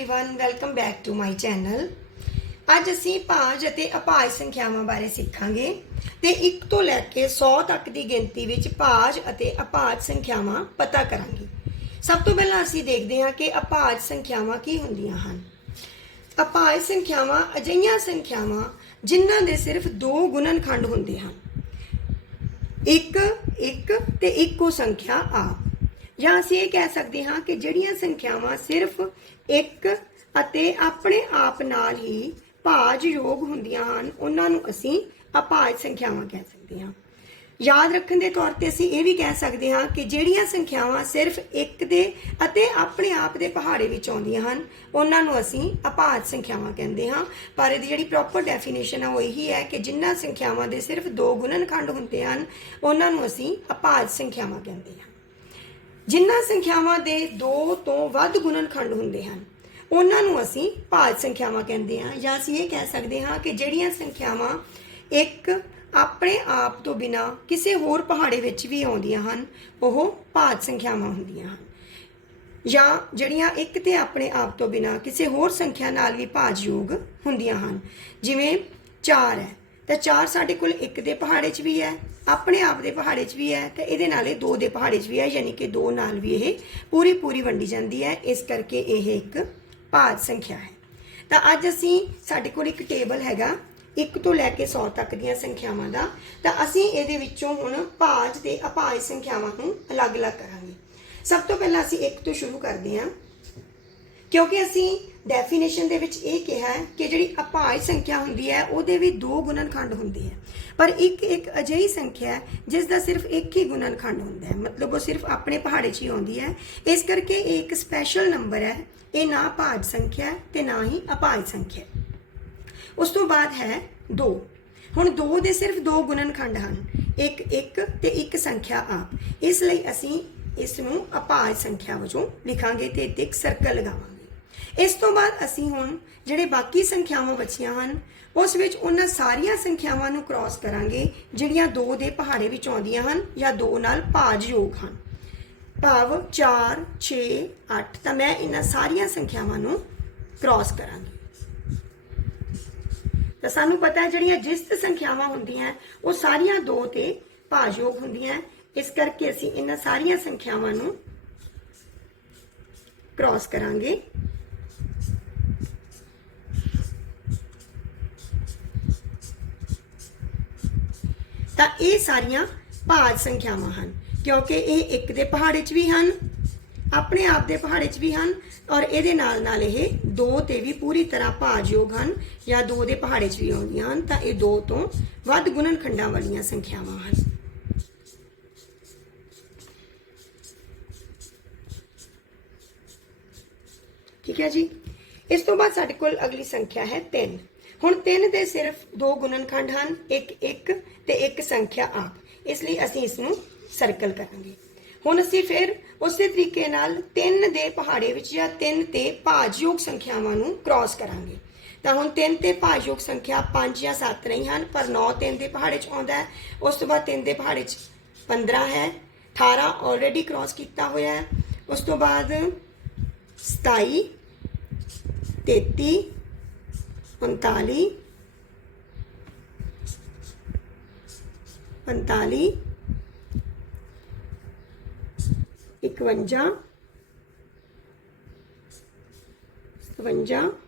everyone welcome back to my channel ਅੱਜ ਅਸੀਂ ਭਾਜ ਅਤੇ ਅਭਾਜ ਸੰਖਿਆਵਾਂ ਬਾਰੇ ਸਿੱਖਾਂਗੇ ਤੇ 1 ਤੋਂ ਲੈ ਕੇ 100 ਤੱਕ ਦੀ ਗਿਣਤੀ ਵਿੱਚ ਭਾਜ ਅਤੇ ਅਭਾਜ ਸੰਖਿਆਵਾਂ ਪਤਾ ਕਰਾਂਗੇ ਸਭ ਤੋਂ ਪਹਿਲਾਂ ਅਸੀਂ ਦੇਖਦੇ ਹਾਂ ਕਿ ਅਭਾਜ ਸੰਖਿਆਵਾਂ ਕੀ ਹੁੰਦੀਆਂ ਹਨ ਅਭਾਜ ਸੰਖਿਆਵਾਂ ਅਜਿਹੀਆਂ ਸੰਖਿਆਵਾਂ ਜਿਨ੍ਹਾਂ ਦੇ ਸਿਰਫ ਦੋ ਗੁਣਨਖੰਡ ਹੁੰਦੇ ਹਨ ਇੱਕ ਇੱਕ ਤੇ ਇੱਕੋ ਸੰਖਿਆ ਆਪ ਜਾਂ ਅਸੀਂ ਇਹ ਕਹਿ ਸਕਦੇ ਹਾਂ ਕਿ ਜਿਹੜੀਆਂ ਸੰਖਿਆਵਾਂ ਸਿਰਫ ਇੱਕ ਅਤੇ ਆਪਣੇ ਆਪ ਨਾਲ ਹੀ ਭਾਜ ਯੋਗ ਹੁੰਦੀਆਂ ਹਨ, ਉਹਨਾਂ ਨੂੰ ਅਸੀਂ ਅਭਾਜ ਸੰਖਿਆਵਾਂ ਕਹਿ ਸਕਦੇ ਹਾਂ। ਯਾਦ ਰੱਖਣ ਦੇ ਤੌਰ ਤੇ ਅਸੀਂ ਇਹ ਵੀ ਕਹਿ ਸਕਦੇ ਹਾਂ ਕਿ ਜਿਹੜੀਆਂ ਸੰਖਿਆਵਾਂ ਸਿਰਫ ਇੱਕ ਦੇ ਅਤੇ ਆਪਣੇ ਆਪ ਦੇ ਪਹਾੜੇ ਵਿੱਚ ਆਉਂਦੀਆਂ ਹਨ, ਉਹਨਾਂ ਨੂੰ ਅਸੀਂ ਅਪਾਜ ਸੰਖਿਆਵਾਂ ਕਹਿੰਦੇ ਹਾਂ। ਪਰ ਇਹਦੀ ਜਿਹੜੀ ਪ੍ਰੋਪਰ ਡੈਫੀਨੇਸ਼ਨ ਆ, ਉਹ ਇਹੀ ਹੈ ਕਿ ਜਿਨ੍ਹਾਂ ਸੰਖਿਆਵਾਂ ਦੇ ਸਿਰਫ ਦੋ ਗੁਣਨਖੰਡ ਹੁੰਦੇ ਹਨ, ਉਹਨਾਂ ਨੂੰ ਅਸੀਂ ਅਪਾਜ ਸੰਖਿਆਵਾਂ ਕਹਿੰਦੇ ਹਾਂ। ਜਿਨ੍ਹਾਂ ਸੰਖਿਆਵਾਂ ਦੇ ਦੋ ਤੋਂ ਵੱਧ ਗੁਣਨਖੰਡ ਹੁੰਦੇ ਹਨ, ਉਹਨਾਂ ਨੂੰ ਅਸੀਂ ਭਾਜ ਸੰਖਿਆਵਾਂ ਕਹਿੰਦੇ ਹਾਂ ਜਾਂ ਅਸੀਂ ਇਹ ਕਹਿ ਸਕਦੇ ਹਾਂ ਕਿ ਜਿਹੜੀਆਂ ਸੰਖਿਆਵਾਂ ਇੱਕ ਆਪਣੇ ਆਪ ਤੋਂ ਬਿਨਾ ਕਿਸੇ ਹੋਰ ਪਹਾੜੇ ਵਿੱਚ ਵੀ ਆਉਂਦੀਆਂ ਹਨ, ਉਹ ਭਾਜ ਸੰਖਿਆਵਾਂ ਹੁੰਦੀਆਂ ਹਨ। ਜਾਂ ਜਿਹੜੀਆਂ ਇੱਕ ਤੇ ਆਪਣੇ ਆਪ ਤੋਂ ਬਿਨਾ ਕਿਸੇ ਹੋਰ ਸੰਖਿਆ ਨਾਲ ਵੀ ਭਾਜਯੋਗ ਹੁੰਦੀਆਂ ਹਨ। ਜਿਵੇਂ 4 ਹੈ, ਤਾਂ 4 ਸਾਡੇ ਕੋਲ ਇੱਕ ਦੇ ਪਹਾੜੇ 'ਚ ਵੀ ਹੈ ਆਪਣੇ ਆਪ ਦੇ ਪਹਾੜੇ 'ਚ ਵੀ ਹੈ ਤੇ ਇਹਦੇ ਨਾਲ ਇਹ ਦੋ ਦੇ ਪਹਾੜੇ 'ਚ ਵੀ ਹੈ, ਯਾਨੀ ਕਿ ਦੋ ਨਾਲ ਵੀ ਇਹ ਪੂਰੀ ਪੂਰੀ ਵੰਡੀ ਜਾਂਦੀ ਹੈ। ਇਸ ਕਰਕੇ ਇਹ ਇੱਕ ਭਾਜ ਸੰਖਿਆ ਹੈ। ਤਾਂ ਅੱਜ ਅਸੀਂ ਸਾਡੇ ਕੋਲ ਇੱਕ ਟੇਬਲ ਹੈਗਾ 1 ਤੋਂ ਲੈ ਕੇ 100 ਤੱਕ ਦੀਆਂ ਸੰਖਿਆਵਾਂ ਦਾ। ਤਾਂ ਅਸੀਂ ਇਹਦੇ ਵਿੱਚੋਂ ਹੁਣ ਭਾਜ ਤੇ ਅਭਾਜ ਸੰਖਿਆਵਾਂ ਨੂੰ ਅਲੱਗ-ਅਲੱਗ ਕਰਾਂਗੇ। ਸਭ ਤੋਂ ਪਹਿਲਾਂ ਅਸੀਂ 1 ਤੋਂ ਸ਼ੁਰੂ ਕਰਦੇ ਹਾਂ, ਕਿਉਂਕਿ ਅਸੀਂ ਡੈਫੀਨੇਸ਼ਨ ਦੇ ਵਿੱਚ ਇਹ ਕਿਹਾ ਹੈ ਕਿ ਜਿਹੜੀ ਅਪਾਜ ਸੰਖਿਆ ਹੁੰਦੀ ਹੈ, ਉਹਦੇ ਵੀ ਦੋ ਗੁਣਨਖੰਡ ਹੁੰਦੇ ਹੈ। ਪਰ ਇੱਕ ਇੱਕ ਅਜਿਹੀ ਸੰਖਿਆ ਹੈ, ਜਿਸ ਦਾ ਸਿਰਫ ਇੱਕ ਹੀ ਗੁਣਨਖੰਡ ਹੁੰਦਾ ਹੈ। ਮਤਲਬ ਉਹ ਸਿਰਫ ਆਪਣੇ ਪਹਾੜੇ 'ਚ ਹੀ ਆਉਂਦੀ ਹੈ। ਇਸ ਕਰਕੇ ਇਹ ਇੱਕ ਸਪੈਸ਼ਲ ਨੰਬਰ ਹੈ। ਇਹ ਨਾ ਭਾਜ ਸੰਖਿਆ ਹੈ ਤੇ ਨਾ ਹੀ ਅਪਾਜ ਸੰਖਿਆ ਉਸ ਤੋਂ ਬਾਅਦ ਹੈ 2 ਹੁਣ 2 ਦੇ ਸਿਰਫ ਦੋ ਗੁਣਨਖੰਡ ਹਨ। ਇੱਕ ਇੱਕ ਤੇ ਇੱਕ ਸੰਖਿਆ ਆਪ। ਇਸ ਲਈ ਅਸੀਂ ਇਸ ਨੂੰ ਅਪਾਜ ਸੰਖਿਆ ਵਜੋਂ ਲਿਖਾਂਗੇ ਤੇ ਇੱਥੇ ਇੱਕ ਸਰਕਲ ਲਗਾਵਾਂਗੇ। ਇਸ ਤੋਂ ਬਾਅਦ ਅਸੀਂ ਹੁਣ ਜਿਹੜੇ ਬਾਕੀ ਸੰਖਿਆਵਾਂ ਬਚੀਆਂ ਹਨ, ਉਸ ਵਿੱਚ ਉਹਨਾਂ ਸਾਰੀਆਂ ਸੰਖਿਆਵਾਂ ਨੂੰ ਕ੍ਰਾਸ ਕਰਾਂਗੇ, ਜਿਹੜੀਆਂ 2 ਦੇ ਪਹਾੜੇ ਵਿੱਚ ਆਉਂਦੀਆਂ ਹਨ ਜਾਂ 2 ਨਾਲ ਭਾਜਯੋਗ ਹਨ। ਭਾਵ 4 6 8 ਤਾਂ ਮੈਂ ਇਹਨਾਂ ਸਾਰੀਆਂ ਸੰਖਿਆਵਾਂ ਨੂੰ ਕ੍ਰਾਸ ਕਰਾਂਗੀ। ਤਾਂ ਸਾਨੂੰ ਪਤਾ ਹੈ ਜਿਹੜੀਆਂ ਜਿਸ ਸੰਖਿਆਵਾਂ ਹੁੰਦੀਆਂ ਉਹ ਸਾਰੀਆਂ ਦੋ ਤੇ ਭਾਜਯੋਗ ਹੁੰਦੀਆਂ ਇਸ ਕਰਕੇ ਅਸੀਂ ਇਹਨਾਂ ਸਾਰੀਆਂ ਸੰਖਿਆਵਾਂ ਨੂੰ ਕ੍ਰਾਸ ਕਰਾਂਗੇ। ਤਾਂ ਇਹ ਸਾਰੀਆਂ ਭਾਜ ਸੰਖਿਆਵਾਂ ਹਨ, ਕਿਉਂਕਿ ਇਹ ਇੱਕ ਦੇ ਪਹਾੜੇ 'ਚ ਵੀ ਹਨ, ਆਪਣੇ ਆਪ ਦੇ ਪਹਾੜੇ 'ਚ ਵੀ ਹਨ ਔਰ ਇਹਦੇ ਨਾਲ ਨਾਲ ਇਹ ਦੋ ਤੇ ਵੀ ਪੂਰੀ ਤਰ੍ਹਾਂ ਭਾਜਯੋਗ ਹਨ ਜਾਂ ਦੋ ਦੇ ਪਹਾੜੇ 'ਚ ਵੀ ਆਉਂਦੀਆਂ ਹਨ, ਤਾਂ ਇਹ ਦੋ ਤੋਂ ਵੱਧ ਗੁਣਨਖੰਡਾਂ ਵਾਲੀਆਂ ਸੰਖਿਆਵਾਂ ਹਨ। ਠੀਕ ਹੈ ਜੀ? ਇਸ ਤੋਂ ਬਾਅਦ ਸਾਡੇ ਕੋਲ ਅਗਲੀ ਸੰਖਿਆ ਹੈ 3 ਹੁਣ ਤਿੰਨ ਦੇ ਸਿਰਫ ਦੋ ਗੁਣਨਖੰਡ ਹਨ, ਇੱਕ ਇੱਕ ਤੇ ਇੱਕ ਸੰਖਿਆ ਆਪ। ਇਸ ਲਈ ਅਸੀਂ ਇਸ ਨੂੰ ਸਰਕਲ ਕਰਾਂਗੇ। ਹੁਣ ਅਸੀਂ ਫਿਰ ਉਸੇ ਤਰੀਕੇ ਨਾਲ ਤਿੰਨ ਦੇ ਪਹਾੜੇ ਵਿੱਚ ਜਾਂ ਤਿੰਨ ਤੇ ਭਾਜਯੋਗ ਸੰਖਿਆਵਾਂ ਨੂੰ ਕ੍ਰਾਸ ਕਰਾਂਗੇ। ਤਾਂ ਹੁਣ 3 ਤੇ ਭਾਜਯੋਗ ਸੰਖਿਆ 5 ਜਾਂ 7 ਨਹੀਂ ਹਨ, ਪਰ 9 3 ਦੇ ਪਹਾੜੇ 'ਚ ਆਉਂਦਾ ਹੈ। ਉਸ ਤੋਂ ਬਾਅਦ 3 ਦੇ ਪਹਾੜੇ 'ਚ 15 ਹੈ। 18 ਆਲਰੇਡੀ ਕ੍ਰਾਸ ਕੀਤਾ ਹੋਇਆ ਹੈ। ਉਸ ਤੋਂ ਬਾਅਦ 27 33 39 45 51 57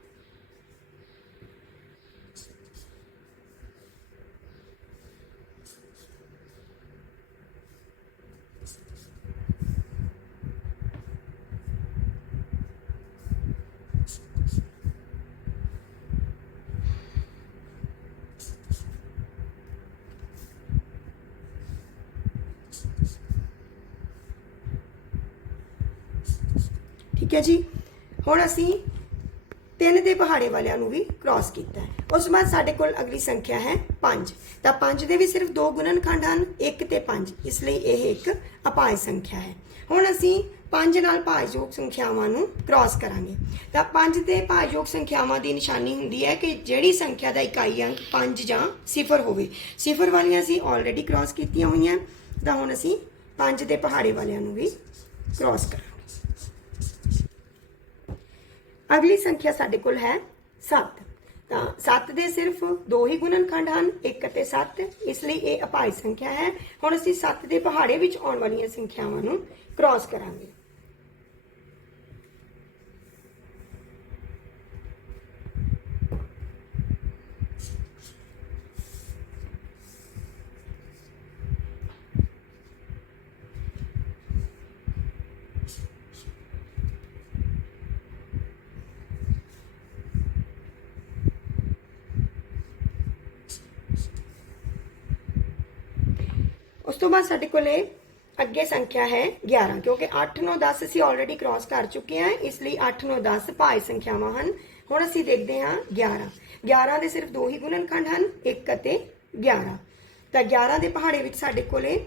ਠੀਕ ਹੈ ਜੀ? ਹੁਣ ਅਸੀਂ ਤਿੰਨ ਦੇ ਪਹਾੜੇ ਵਾਲਿਆਂ ਨੂੰ ਵੀ ਕ੍ਰਾਸ ਕੀਤਾ ਉਸ ਤੋਂ ਬਾਅਦ ਸਾਡੇ ਕੋਲ ਅਗਲੀ ਸੰਖਿਆ ਹੈ 5 ਤਾਂ 5 ਦੇ ਵੀ ਸਿਰਫ ਦੋ ਗੁਣਨਖੰਡ ਹਨ 1 ਤੇ 5 ਇਸ ਲਈ ਇਹ ਇੱਕ ਅਪਾਇ ਸੰਖਿਆ ਹੈ। ਹੁਣ ਅਸੀਂ 5 ਨਾਲ ਭਾਜਯੋਗ ਸੰਖਿਆਵਾਂ ਨੂੰ ਕ੍ਰਾਸ ਕਰਾਂਗੇ। ਤਾਂ 5 ਤੇ ਭਾਜਯੋਗ ਸੰਖਿਆਵਾਂ ਦੀ ਨਿਸ਼ਾਨੀ ਹੁੰਦੀ ਹੈ ਕਿ ਜਿਹੜੀ ਸੰਖਿਆ ਦਾ ਇਕਾਈ ਅੰਕ 5 ਜਾਂ 0 ਹੋਵੇ। 0 ਵਾਲੀਆਂ ਅਸੀਂ ਆਲਰੇਡੀ ਕ੍ਰਾਸ ਕੀਤੀਆਂ ਹੋਈਆਂ। ਤਾਂ ਹੁਣ ਅਸੀਂ 5 ਦੇ ਪਹਾੜੇ ਵਾਲਿਆਂ ਨੂੰ ਵੀ ਕ੍ਰਾਸ ਕਰਾਂਗੇ। ਅਗਲੀ ਸੰਖਿਆ ਸਾਡੇ ਕੋਲ ਹੈ 7 ਤਾਂ 7 ਦੇ ਸਿਰਫ ਦੋ ਹੀ ਗੁਣਨਖੰਡ ਹਨ 1 ਅਤੇ 7 ਇਸ ਲਈ ਇਹ ਅਪਾਈ ਸੰਖਿਆ ਹੈ। ਹੁਣ ਅਸੀਂ 7 ਦੇ ਪਹਾੜੇ ਵਿੱਚ ਆਉਣ ਵਾਲੀਆਂ ਸੰਖਿਆਵਾਂ ਨੂੰ ਕ੍ਰਾਸ ਕਰਾਂਗੇ। ਤੋਂ ਬਾਅਦ ਸਾਡੇ ਕੋਲੇ ਅੱਗੇ ਸੰਖਿਆ ਹੈ 11 ਕਿਉਂਕਿ 8 9 10 ਅਸੀਂ ਆਲਰੇਡੀ ਕ੍ਰਾਸ ਕਰ ਚੁੱਕੇ ਹਾਂ, ਇਸ ਲਈ 8 9 10 ਭਾਈ ਸੰਖਿਆਵਾਂ ਹਨ। ਹੁਣ ਅਸੀਂ ਦੇਖਦੇ ਹਾਂ 11 11 ਦੇ ਸਿਰਫ ਦੋ ਹੀ ਗੁਣਨਖੰਡ ਹਨ 1 ਅਤੇ 11 ਤਾਂ 11 ਦੇ ਪਹਾੜੇ ਵਿੱਚ ਸਾਡੇ ਕੋਲੇ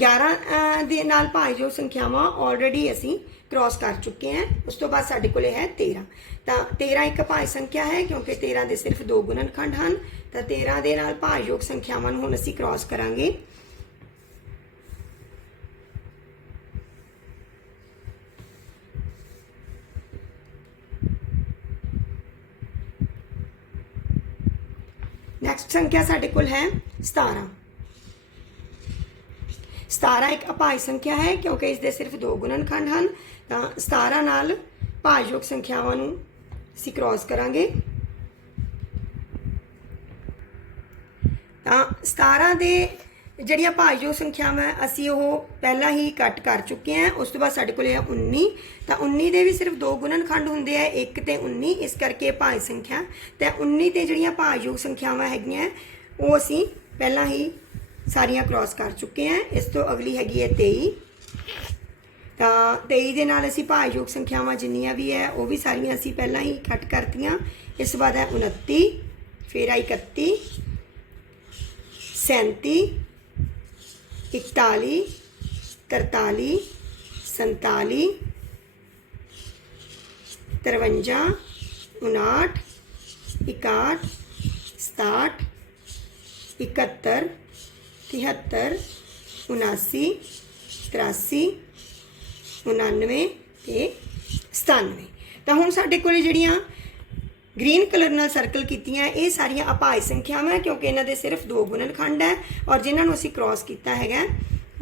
ਗਿਆਰਾਂ ਦੇ ਨਾਲ ਭਾਈਯੋਗ ਸੰਖਿਆਵਾਂ ਆਲਰੇਡੀ ਅਸੀਂ ਕ੍ਰਾਸ ਕਰ ਚੁੱਕੇ ਹਾਂ ਉਸ ਤੋਂ ਬਾਅਦ ਸਾਡੇ ਕੋਲੇ ਹੈ 13 ਤਾਂ 13 ਇੱਕ ਭਾਈ ਸੰਖਿਆ ਹੈ ਕਿਉਂਕਿ 13 ਦੇ ਸਿਰਫ ਦੋ ਗੁਣਨਖੰਡ ਹਨ ਤਾਂ 13 ਦੇ ਨਾਲ ਭਾਈਯੋਗ ਸੰਖਿਆਵਾਂ ਨੂੰ ਹੁਣ ਅਸੀਂ ਕ੍ਰਾਸ ਕਰਾਂਗੇ ਨੈਕਸਟ ਸੰਖਿਆ ਸਾਡੇ ਕੋਲ ਹੈ 17 17 ਇੱਕ ਅਪਾਈ ਸੰਖਿਆ ਹੈ ਕਿਉਂਕਿ ਇਸ ਦੇ ਸਿਰਫ ਦੋ ਗੁਣਨਖੰਡ ਹਨ ਤਾਂ 17 ਨਾਲ ਭਾਜਯੋਗ ਸੰਖਿਆਵਾਂ ਨੂੰ ਅਸੀਂ ਕ੍ਰਾਸ ਕਰਾਂਗੇ। ਤਾਂ 17 ਦੇ ਜਿਹੜੀਆਂ ਭਾਜਯੋਗ ਸੰਖਿਆਵਾਂ ਅਸੀਂ ਉਹ ਪਹਿਲਾਂ ਹੀ ਕੱਟ ਕਰ ਚੁੱਕੇ ਹਾਂ, ਉਸ ਤੋਂ ਬਾਅਦ ਸਾਡੇ ਕੋਲ ਆ 19 ਤਾਂ 19 ਦੇ ਵੀ ਸਿਰਫ ਦੋ ਗੁਣਨਖੰਡ ਹੁੰਦੇ ਆ 1 ਤੇ 19 ਇਸ ਕਰਕੇ ਇਹ ਭਾਜ ਸੰਖਿਆ। ਤੇ 19 ਤੇ ਜਿਹੜੀਆਂ ਭਾਜਯੋਗ ਸੰਖਿਆਵਾਂ ਹੈਗੀਆਂ, ਉਹ ਅਸੀਂ ਪਹਿਲਾਂ ਹੀ ਸਾਰੀਆਂ ਕ੍ਰਾਸ ਕਰ ਚੁੱਕੇ ਹਾਂ, ਇਸ ਤੋਂ ਅਗਲੀ ਹੈਗੀ ਹੈ 23 ਤਾਂ 23 ਦੇ ਨਾਲ ਅਸੀਂ ਭਾਜਯੋਗ ਸੰਖਿਆਵਾਂ ਜਿੰਨੀਆਂ ਵੀ ਹੈ, ਉਹ ਵੀ ਸਾਰੀਆਂ ਅਸੀਂ ਪਹਿਲਾਂ ਹੀ ਕੱਟ ਕਰਤੀਆਂ। ਇਸ ਤੋਂ ਬਾਅਦ ਹੈ 29 ਫਿਰ ਆਈ 31 37 41 43 47 53 59 61 67 71 73 79 83 99 ਤੇ 97 ਤਾਂ ਹੁਣ ਸਾਡੇ ਕੋਲੇ ਜਿਹੜੀਆਂ ਗ੍ਰੀਨ ਕਲਰ ਨਾਲ ਸਰਕਲ ਕੀਤੀਆਂ, ਇਹ ਸਾਰੀਆਂ ਅਪਾਈ ਸੰਖਿਆਵਾਂ ਕਿਉਂਕਿ ਇਹਨਾਂ ਦੇ ਸਿਰਫ ਦੋ ਗੁਣਨਖੰਡ ਹੈ ਔਰ ਜਿਨ੍ਹਾਂ ਨੂੰ ਅਸੀਂ ਕ੍ਰਾਸ ਕੀਤਾ ਹੈਗਾ,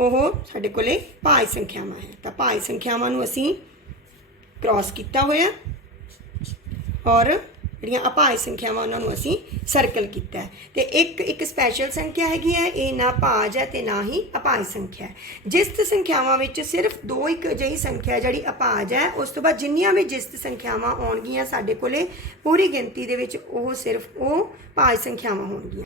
ਉਹ ਸਾਡੇ ਕੋਲੇ ਭਾਈ ਸੰਖਿਆਵਾਂ ਹੈ। ਤਾਂ ਭਾਈ ਸੰਖਿਆਵਾਂ ਨੂੰ ਅਸੀਂ ਕ੍ਰਾਸ ਕੀਤਾ ਹੋਇਆ ਔਰ ਜਿਹੜੀਆਂ ਅਪਾਈ ਸੰਖਿਆਵਾਂ ਉਹਨਾਂ ਨੂੰ ਅਸੀਂ ਸਰਕਲ ਕੀਤਾ ਹੈ। ਤੇ ਇੱਕ ਇੱਕ ਸਪੈਸ਼ਲ ਸੰਖਿਆ ਹੈਗੀ ਹੈ, ਇਹ ਨਾ ਭਾਜ ਹੈ ਤੇ ਨਾ ਹੀ ਅਪਾਜ ਸੰਖਿਆ ਹੈ। ਜਿਸਤ ਸੰਖਿਆਵਾਂ ਵਿੱਚ ਸਿਰਫ ਦੋ ਇੱਕ ਅਜਿਹੀ ਸੰਖਿਆ ਜਿਹੜੀ ਅਪਾਜ ਹੈ, ਉਸ ਤੋਂ ਬਾਅਦ ਜਿੰਨੀਆਂ ਵੀ ਜਿਸਤ ਸੰਖਿਆਵਾਂ ਆਉਣਗੀਆਂ ਸਾਡੇ ਕੋਲੇ, ਪੂਰੀ ਗਿਣਤੀ ਦੇ ਵਿੱਚ ਉਹ ਸਿਰਫ ਉਹ ਭਾਜ ਸੰਖਿਆਵਾਂ ਹੋਣਗੀਆਂ।